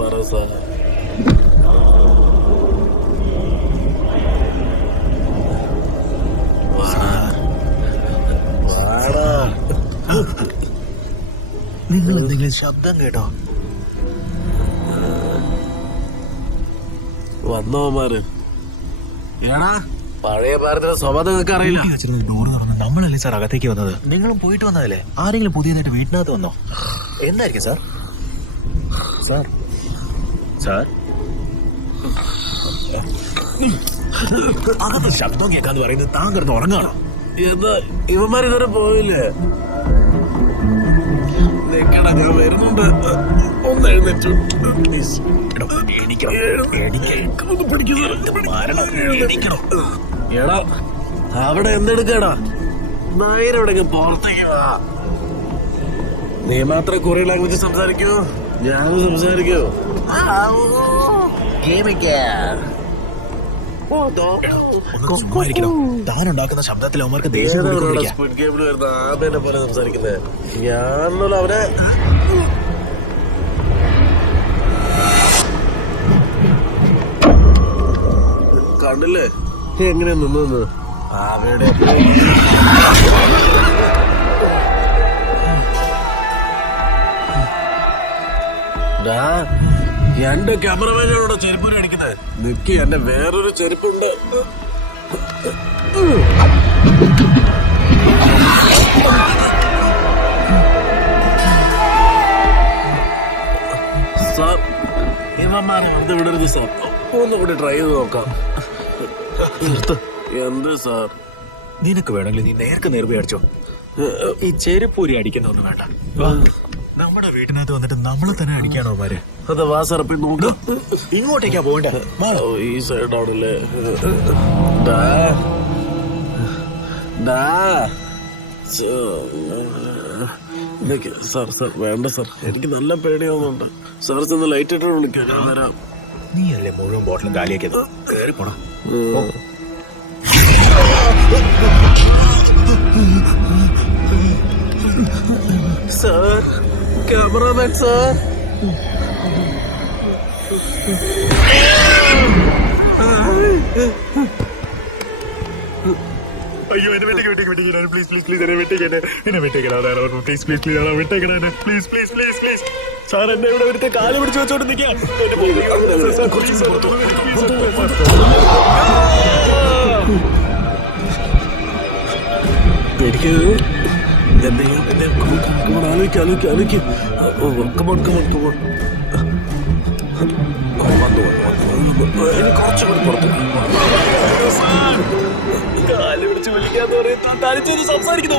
പറ സാർ. നിങ്ങൾ എന്തെങ്കിലും ശബ്ദം കേട്ടോ? വന്നവന്മാര് ഏടാ പഴയ ഭാരതത്തിന്റെ സ്വഭാവം നിങ്ങൾക്ക് അറിയില്ല. ഡോറ് തുറന്ന് നമ്മളല്ലേ സാർ അകത്തേക്ക് വന്നത്? നിങ്ങളും പോയിട്ട് വന്നതല്ലേ? ആരെങ്കിലും പുതിയതായിട്ട് വീട്ടിനകത്ത് വന്നോ? എന്തായിരിക്കും സാർ? സാർ സാർ അകത്ത് ശബ്ദം കേൾക്കാന്ന് പറയുന്നത് താൻ കിടന്ന് ഉറങ്ങാണോ? എന്താ ഇവന്മാർ ഇതുവരെ പോയില്ലേ? നിക്കടാ ഞാൻ വരുന്നുണ്ട്. ഒന്ന് എഴുന്നേറ്റു. എടാ അവിടെ എന്തെടുക്കടാ? നായരെവിടെങ്കിലും പുറത്തേക്ക് വാ. നീ മാത്രമേ കൊറിയൻ ലാംഗ്വേജ് സംസാരിക്കൂ? ഞാനും സംസാരിക്കൂ. താനുണ്ടാക്കുന്ന ശബ്ദത്തിൽ അവന്മാർക്ക് ദേഷ്യം പോലെ സംസാരിക്കുന്നത് ഞാനല്ലോ അവനെ. കണ്ടില്ലേ എങ്ങനെ നിന്നു? അവിടെ എന്റെ ക്യാമറമാനോട് ചെരുപ്പിന് അടിക്കുന്നത് നിക്ക്. എന്റെ വേറൊരു ചെരുപ്പുണ്ട്. സാർ ഇവന്മാരെ എന്ത് വിടരുത് സാർ. ഒന്നുകൂടി ട്രൈ ചെയ്ത് നോക്കാം. എന്ത് സാർ? നിനക്ക് വേണമെങ്കിൽ നീ നേർക്ക് നേർവേ അടിച്ചോ. ഈ ചെരുപ്പൂരി അടിക്കുന്നൊന്നും വേണ്ട. നമ്മുടെ വീട്ടിനകത്ത് വന്നിട്ട് നമ്മളെ തന്നെ അടിക്കാണോ അവന്മാര്? അതെ വാ സാർ. പോയി നോക്കാം. ഇങ്ങോട്ടേക്കാ പോകണ്ടേ? ഈ സൈഡാണല്ലേ? സാർ സാർ വേണ്ട സാർ, എനിക്ക് നല്ല പേടിയാവുന്നുണ്ട്. സാർ ചെന്ന് ലൈറ്റ് ഇട്ട് വിളിക്കാം. ഞാൻ വരാം. നീ അല്ലേ മുഴുവൻ ബോട്ടിലും കാലിയാക്കിയത്? കയറി പോടാ. Sir cameraman sir. അയ്യോ എന്നെ വെട്ടിക്കണം. പ്ലീസ് പ്ലീസ് പ്ലീസ് എന്നെ വെട്ടിക്കണം. പ്ലീസ് പ്ലീസ് പ്ലീസ് വെട്ടിക്കണം. Please please please please. Sir എന്നെ ഇവിടെ ഒരുത്തെ കാല് പിടിച്ച് വെച്ചോണ്ട് നിൽക്കാം. പേടിക്കരുത്. ആലോചിക്കും. കുറച്ചുകൂടി പുറത്തു കാല് പിടിച്ച് വിളിക്കാന്ന് പറയുന്നത് തനിച്ചൊരു സംസാരിക്കുന്നു.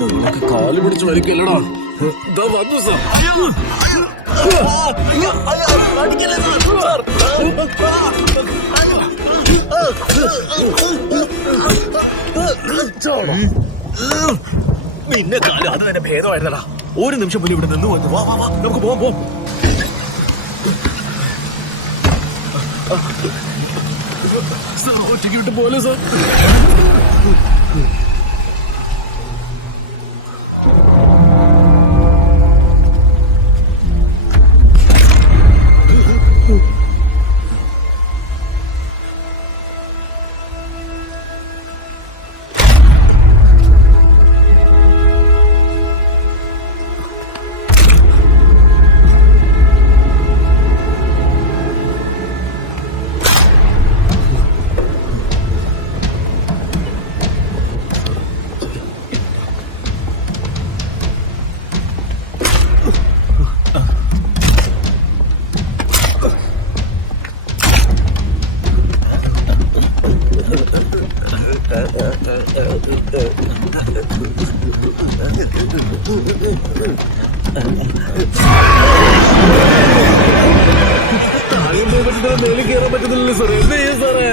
നിങ്ങളൊക്കെ കാല് പിടിച്ച് വലിക്കല്ലടാ. ഇതാ വന്നു സാർ. നിന്നെ കാലം അത് തന്നെ ഭേദമായിരുന്നടാ. ഒരു നിമിഷം പോലും ഇവിടെ നിന്ന് വന്നു. വാ വാ വാ നമുക്ക് പോവാം. സാർ ഒറ്റയ്ക്ക് വിട്ട് പോലെ സാർ. മേളിൽ കയറാൻ പറ്റുന്നില്ല സാറേ. എന്ത് ചെയ്യും സാറേ?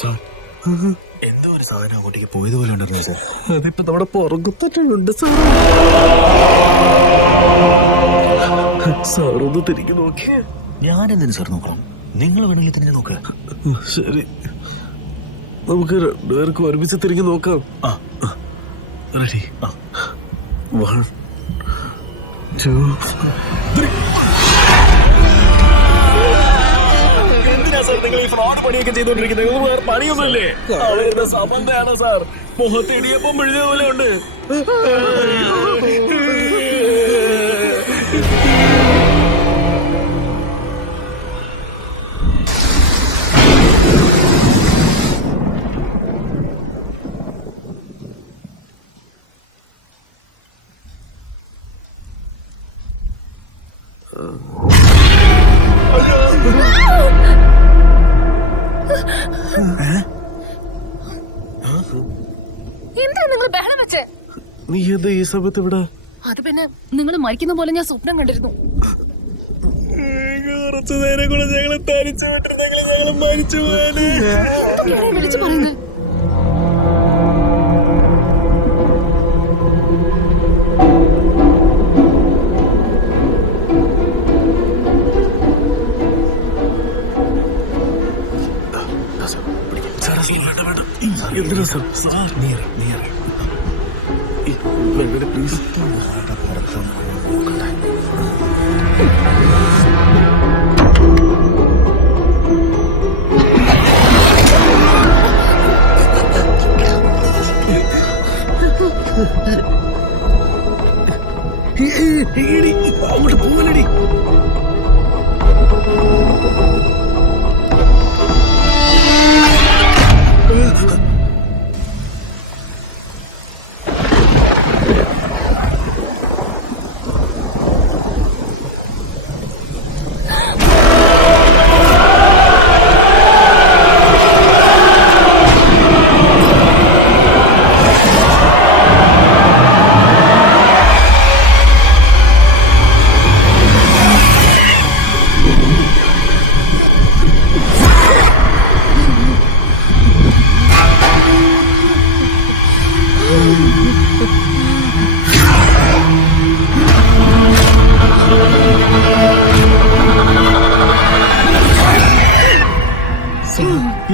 സാർ എന്തോ ഒരു സാധനം അങ്ങോട്ടേക്ക് പോയതുപോലെ ഉണ്ടായിരുന്നു സാർ. അതിപ്പോ നമ്മുടെ പുറകുത്തട്ടുണ്ട് സാർ. സാറൊന്ന് തിരികെ നോക്കിയേ. ഞാനെന്തിനു സാർ നോക്കണം? നിങ്ങൾ വേണമെങ്കിൽ തന്നെ നോക്കുക. ശരി, നമുക്ക് രണ്ടുപേർക്കും ഒരുമിച്ച് തിരിഞ്ഞു നോക്കാം. റെഡി? 1 2 3. എന്തിനാ സാർ നിങ്ങൾ ഈ ഫ്രോഡ് പണിയൊക്കെ ചെയ്തോണ്ടിരിക്കുന്നത്? നിങ്ങൾ വേറെ പണിയൊന്നുമില്ലേ? അവരുടെ സബന്ധയാണ് സാർ. മുഖത്ത് ഇടിയപ്പം പിഴിഞ്ഞ പോലെ ഉണ്ട്. എന്താ നിങ്ങൾ ബഹളം വെച്ചേ? നീ എന്താ ഈ സമയത്ത് ഇവിടെ? അത് പിന്നെ നിങ്ങൾ മരിക്കുന്ന പോലെ ഞാൻ സ്വപ്നം കണ്ടിരുന്നു. കുറച്ചു നേരം കൂടെ ഞങ്ങളെ തരിച്ചു വിട്ടിരുന്നെങ്കിൽ ഞങ്ങൾ മരിച്ചു പോയാലേ. എന്തൊക്കെയാണ് വിളിച്ചു പറയുന്നത്? എന്തിനാ സാർ? പ്ലീസ്. അങ്ങോട്ട് പോകാനടി.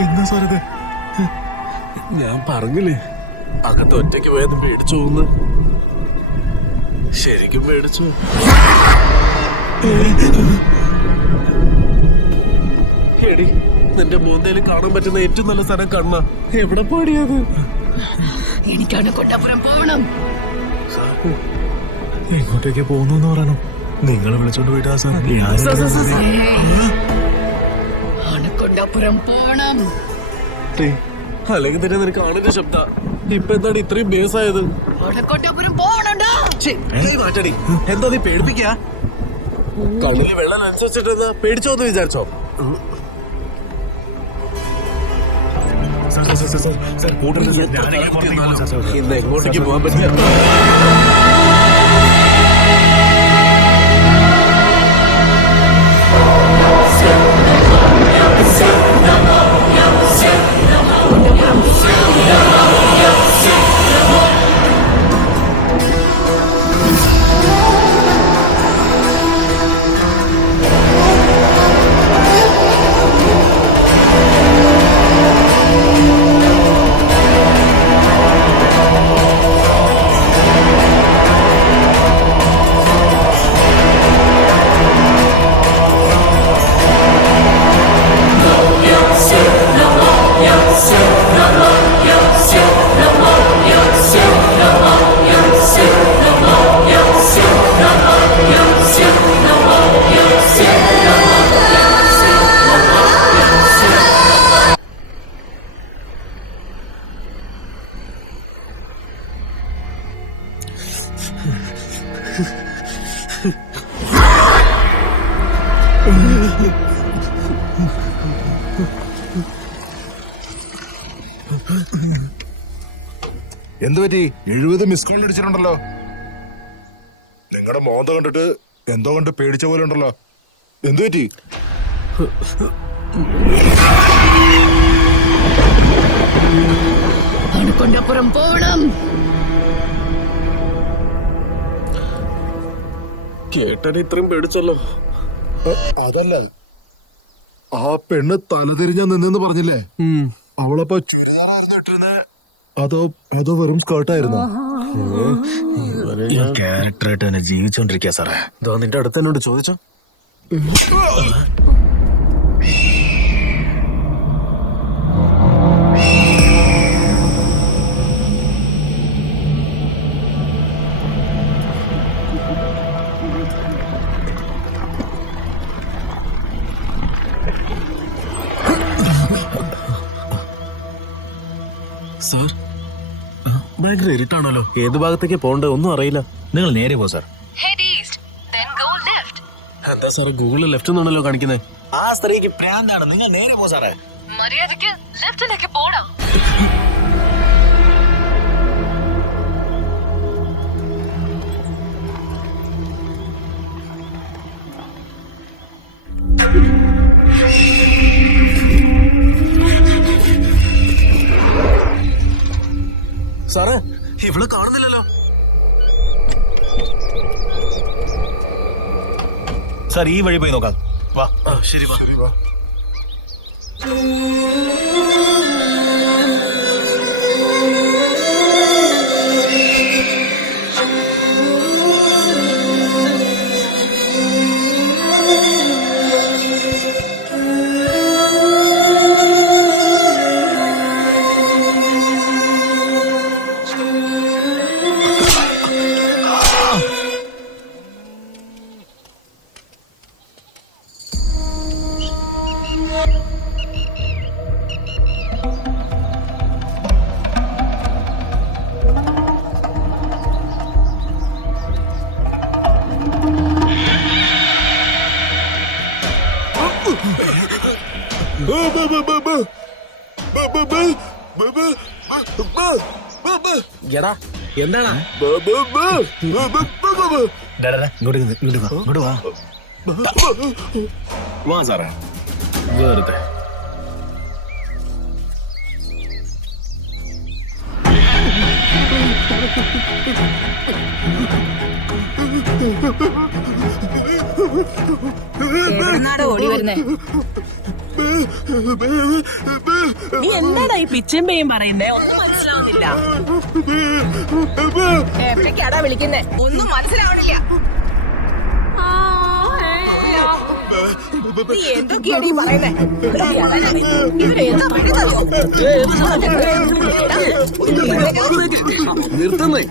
എന്താ സാർ ഇത്? ഞാൻ പറഞ്ഞില്ലേ അകത്ത് ഒറ്റയ്ക്ക് പോയത് പേടിച്ചു പോകുന്നു. ശരിക്കും പേടിച്ചു. എടി, നിന്റെ മോന്തയില് കാണാൻ പറ്റുന്ന ഏറ്റവും നല്ല സ്ഥലം കണ്ണ. എവിടെ പാടിയത്? എനിക്കാണ് കൊട്ടാപുരം പോകണം. എങ്ങോട്ടേക്ക് പോകുന്നു പറയണം. നിങ്ങൾ വിളിച്ചോണ്ട് പോയിട്ടാ സാർ. കൊട്ടാപുരം പോകണം. അല്ലെങ്കിൽ തന്നെ നിനക്ക് ആണിന്റെ ശബ്ദ. ഇപ്പൊ എന്താണ് ഇത്രയും ബേസായത്? കൊട്ടാപുരം പോകണുണ്ടോ? മാറ്റടി. എന്താ നീ പേടിപ്പിക്ക? കണ്ണില് വെള്ളം അനുസരിച്ചിട്ടെന്താ പേടിച്ചോന്ന് വിചാരിച്ചോ? ഇന്ന് എങ്ങോട്ടേക്ക് പോകാൻ പറ്റില്ല. എന്തുപറ്റി? 70 മിസ് കോൾ അടിച്ചിട്ടുണ്ടല്ലോ. നിങ്ങളുടെ മോന്ത കണ്ടിട്ട് എന്തോ കണ്ട് പേടിച്ച പോലെ ഉണ്ടല്ലോ. എന്തുപറ്റി? അനക്കൊണ്ടപ്പുറം പോണം. കേട്ടനെ ഇത്രയും പേടിച്ചല്ലോ. അതല്ല, ആ പെണ്ണ് തലതിരിഞ്ഞ നിന്നെന്ന് പറഞ്ഞില്ലേ, അവളപ്പോ ചുരിദാറായിരുന്നു ഇട്ടിരുന്നെ അതോ വെറും സ്കേർട്ടായിരുന്നു? ക്യാരക്ടറായിട്ട് തന്നെ ജീവിച്ചോണ്ടിരിക്കുക സാറേ. ഇതാ നിന്റെ അടുത്ത് എന്നോട് ചോദിച്ചോ. സാർ, ഭയങ്കര ഇരുട്ടാണല്ലോ. ഏത് ഭാഗത്തേക്ക് പോകണ്ടേ ഒന്നും അറിയില്ല. നിങ്ങൾ നേരെ പോ sir. Head east, then go left. എന്താ സാറേ ഗൂഗിളിൽ ലെഫ്റ്റ് എന്നാണല്ലോ കാണിക്കുന്നത്. ആ സ്ത്രീക്ക് പ്രാന്താണ്. നിങ്ങൾ നേരെ പോ സാറേ. മര്യാദയ്ക്ക് ലെഫ്റ്റിലേക്ക് പോണം. സാറേ ഇവള് കാണുന്നില്ലല്ലോ. സാർ ഈ വഴി പോയി നോക്കാം. വാ. ശരി വാ. എടാ എന്താണ്? ഇങ്ങോട്ട് വാ. വാ സാറേ. വെറുതെ ഓടി വരുന്നേ. നീ എന്താടാ ഈ പിച്ചും പേയും പറയുന്നേ? ഒന്നും മനസ്സിലാവുന്നില്ല. എവിടേക്കാടാ വിളിക്കുന്നേ? ഒന്നും മനസ്സിലാവണില്ല. നീ എന്തൊക്കെയാണ് ഈ പറയുന്നേ? ഇവരെ എന്താ പഠിച്ചതോ? നിർത്തുന്നേ.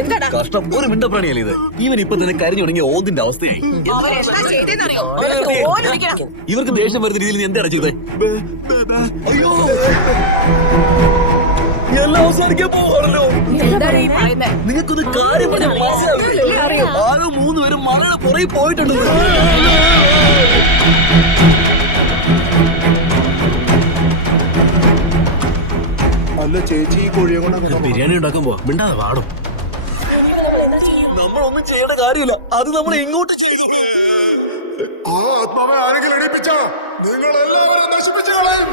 എന്താടാ? കഷ്ടം, ഒരു മിണ്ടപ്രാണിയല്ലേ ഇത്. ഇവൻ ഇപ്പൊ തന്നെ കരിഞ്ഞു തുടങ്ങിയ ഓതിന്റെ അവസ്ഥയായി. അവരെന്താ ചെയ്തെന്നറിയോ? ഇവർക്ക് ദേഷ്യം വരുന്ന രീതിയിൽ നീ എന്താണ് ചെയ്തേ? അയ്യോ, എല്ലാം അവസാനിക്കാൻ പോവാണല്ലോ. എന്താണ് ഈ പറയുന്നേ? നിങ്ങൾക്കൊന്ന് കാര്യം പറഞ്ഞാൽ മനസ്സിലാവില്ലേ? ആരോ 3 പേരും മകളുടെ പുറകെ പോയിട്ടുണ്ട്. അല്ല ചേച്ചി, ഈ കോഴിയെ കൊണ്ട് ബിരിയാണി ഉണ്ടാക്കുമ്പോ മിണ്ടാതെ വാടും. നമ്മളൊന്നും ചെയ്യേണ്ട കാര്യമില്ല. അത് നമ്മൾ എങ്ങോട്ട് ചെയ്തു? ആ ആത്മാവെ ആരെങ്കിലും എണീപ്പിച്ച നിങ്ങൾ എല്ലാവരും നശിപ്പിച്ചു കളയും.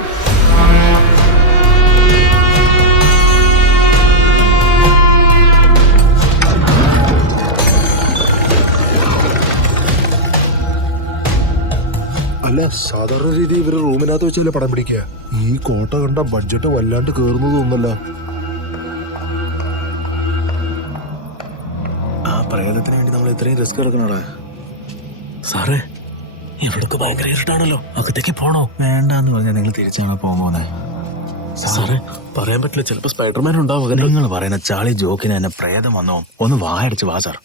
അല്ല, സാധാരണ രീതി ഇവര് റൂമിനകത്ത് വെച്ചല്ലേ പടം പിടിക്കുക. ഈ കോട്ട കണ്ട ബഡ്ജറ്റ് വല്ലാണ്ട് കേറുന്നതൊന്നല്ല. ആ പ്രേതത്തിന് വേണ്ടി നമ്മൾ ഇത്രയും റിസ്ക് എടുക്കണോടാ. സാറേ, ഇവിടൊക്കെ ഭയങ്കര ഇരുട്ടാണല്ലോ. അകത്തേക്ക് പോണോ? വേണ്ടാന്ന് പറഞ്ഞാൽ നിങ്ങൾ തിരിച്ചാണ് പോകുന്നത്. സാറേ, പറയാൻ പറ്റില്ല. ചിലപ്പോ സ്പൈഡർമാൻ ഉണ്ടാവും. നിങ്ങൾ പറയുന്ന ചാളി ജോക്കിന് തന്നെ പ്രേതം വന്നോ? ഒന്ന് വായടച്ച് വാ സാർ.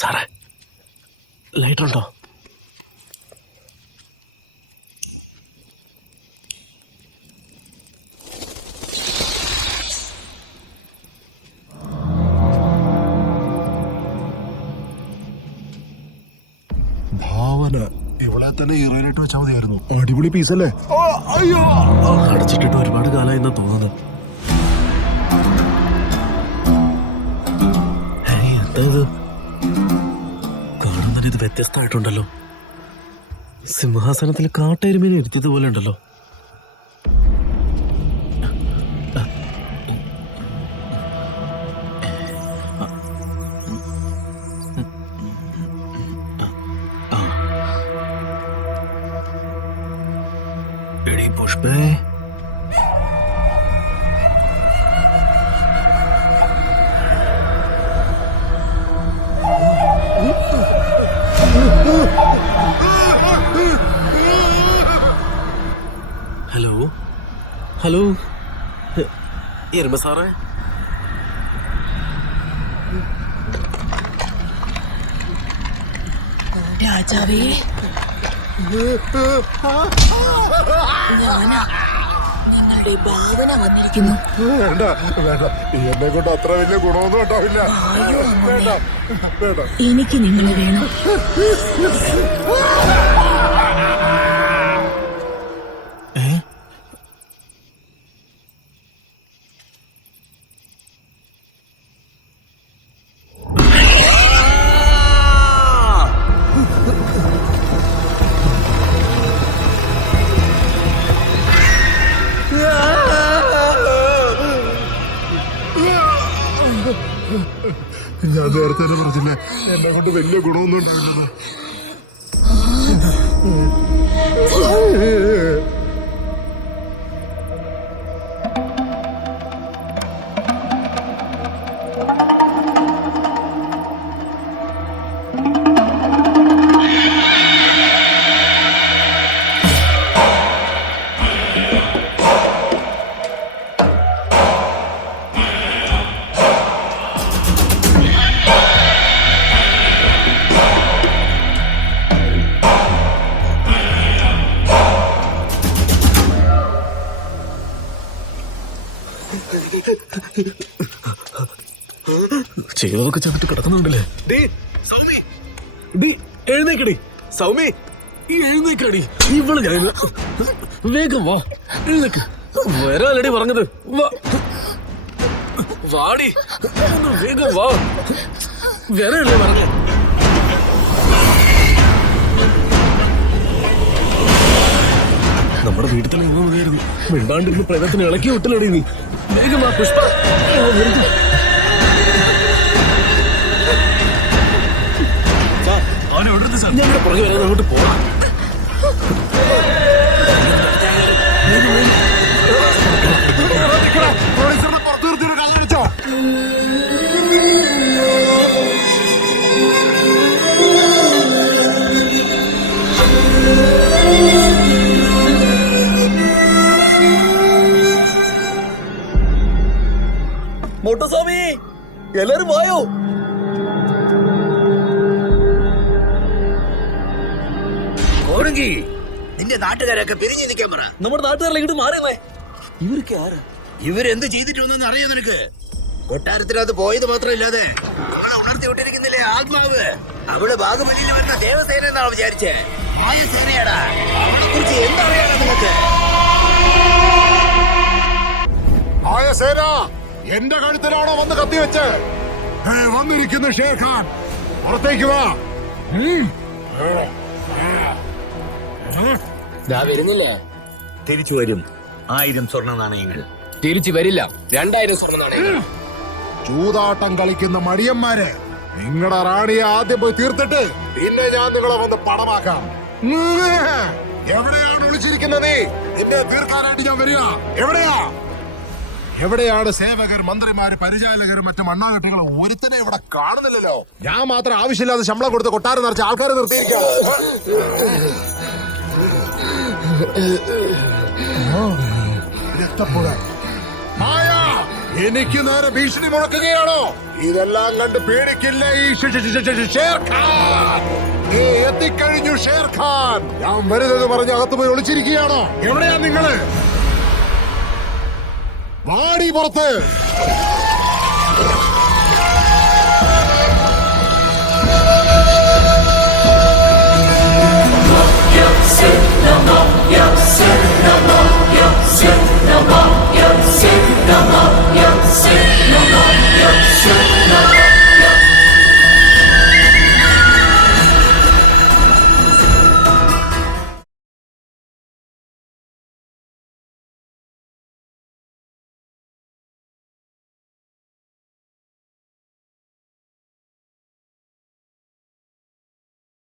സാറേ, ലൈറ്റ് ഉണ്ടോ? ഭാവന ഇവിടെ തന്നെ ഇറയിലിട്ട് വെച്ചാൽ മതിയായിരുന്നു. അടിപൊളി പീസല്ലേ? അയ്യോ, അടച്ചിട്ടിട്ട് ഒരുപാട് കാലമായി എന്നാ തോന്നുന്നത്. എന്താ ഇത്? ഇത് വ്യത്യസ്തമായിട്ടുണ്ടല്ലോ. സിംഹാസനത്തിൽ കാട്ടേരുമീനെ ഇരുത്തിയതുപോലെ ഉണ്ടല്ലോ. എടീ പുഷ്പേ, ഹലോ ഹലോ, എരുമ സാറേ. രാജാവേ, ഞാനാ നിങ്ങളുടെ ഭാവന വന്നിരിക്കുന്നു. വേണ്ട വേണ്ട, എന്നെ കൊണ്ട് അത്ര വലിയ ഗുണമൊന്നും ഉണ്ടാവില്ല. വേണ്ട വേണ്ട. എനിക്ക് നിങ്ങളെ വേണം. ഞാൻ നേരത്തെ തന്നെ പറഞ്ഞില്ലേ, എന്നെ കൊണ്ട് വലിയ ഗുണമൊന്നും ഉണ്ടാവില്ല. ചെയ്തതൊക്കെ ചവിട്ട് കിടക്കുന്നുണ്ടല്ലേ. എഴുന്നേക്കടി സൗമി, ഈ എഴുന്നേക്കടി. ഇവള് ഞാൻ വേഗം വാ, എഴുന്നേക്ക്. വരാനടി പറഞ്ഞത്. വാടി, വേഗം വാ. വരല്ലേ പറഞ്ഞ. നമ്മുടെ വീട്ടിൽ തന്നെ ഇന്ന് മതിയായിരുന്നു. മിണ്ടാണ്ടിരുന്ന് പ്രേതത്തിന് ഇളക്കി വിട്ടില്ലടി നീ. വേഗം വാ പുഷ്പ. ഞങ്ങളുടെ പുറകെ വരാൻ അങ്ങോട്ട് പോവാം. മൊട്ടസ്വാമി, എല്ലാരും വായോ. നിന്റെ നാട്ടുകാരൊക്കെ പിരിഞ്ഞു നിൽക്കാൻ പറ. നമ്മുടെ നാട്ടുകാരെല്ലാം ഇങ്ങോട്ട് മാറിയേ. ഇവരൊക്കെ ആരാ? ഇവരെന്ത് ചെയ്തിട്ട് വന്നെന്ന് അറിയോ നിനക്ക്? കൊട്ടാരത്തിനകത്ത് പോയത് മാത്രമില്ലാതെ അവളെ ഉണർത്തി വിട്ടിരിക്കുന്നില്ലേ ആത്മാവ്. അവള് ബാഗുബലിയിൽ വരുന്ന ദേവസേന എന്നാണ് വിചാരിച്ചേ. ആയ സേനയാടാ. അവളെ കുറിച്ച് എന്തറിയാലോ നിങ്ങൾക്ക്? ആയ സേന എന്റെ കഴുത്തിലാണോ വന്ന് കത്തിവെച്ച്? വന്നിരിക്കുന്നു ഷേർ ഖാൻ, പുറത്തേക്ക് വാ. വരുന്നില്ലേ? തിരിച്ചു വരും. 1000 സ്വർണ്ണ നാണയങ്ങൾ. തിരിച്ചു വരില്ല. 2000 സ്വർണ്ണ നാണയങ്ങൾ. ചൂതാട്ടം കളിക്കുന്ന മടിയന്മാരെ, നിങ്ങളുടെ റാണിയെ ആദ്യം പോയി തീർത്തിട്ട് പിന്നെ ഞാൻ നിങ്ങളെ വന്ന് പണമാക്കാം. എവിടെയാണ് ഒളിച്ചിരിക്കുന്നത്? എന്നെ തീർക്കാനായിട്ട് ഞാൻ വരിക. എവിടെയാണ് സേവകർ, മന്ത്രിമാര്, പരിചാലകർ, മറ്റു മണ്ണാകെട്ടുകൾ? ഒരുത്തനെ ഇവിടെ കാണുന്നില്ലല്ലോ. ഞാൻ മാത്രം ആവശ്യമില്ലാതെ ശമ്പളം കൊടുത്ത് കൊട്ടാരം നിറച്ച് ആൾക്കാരെ നിർത്തിയിരിക്കാം. എനിക്ക് നേരെ ഭീഷണി മുഴക്കുകയാണോ? ഇതെല്ലാം കണ്ട് പേടിക്കില്ല ഈ ഷേർ ഖാൻ. നീ എത്തിക്കഴിഞ്ഞു ഷേർ ഖാൻ. ഞാൻ വരുന്നത് പറഞ്ഞ് അകത്ത് പോയി ഒളിച്ചിരിക്കുകയാണോ? എവിടെയാ നിങ്ങള്? വാടി പുറത്ത്.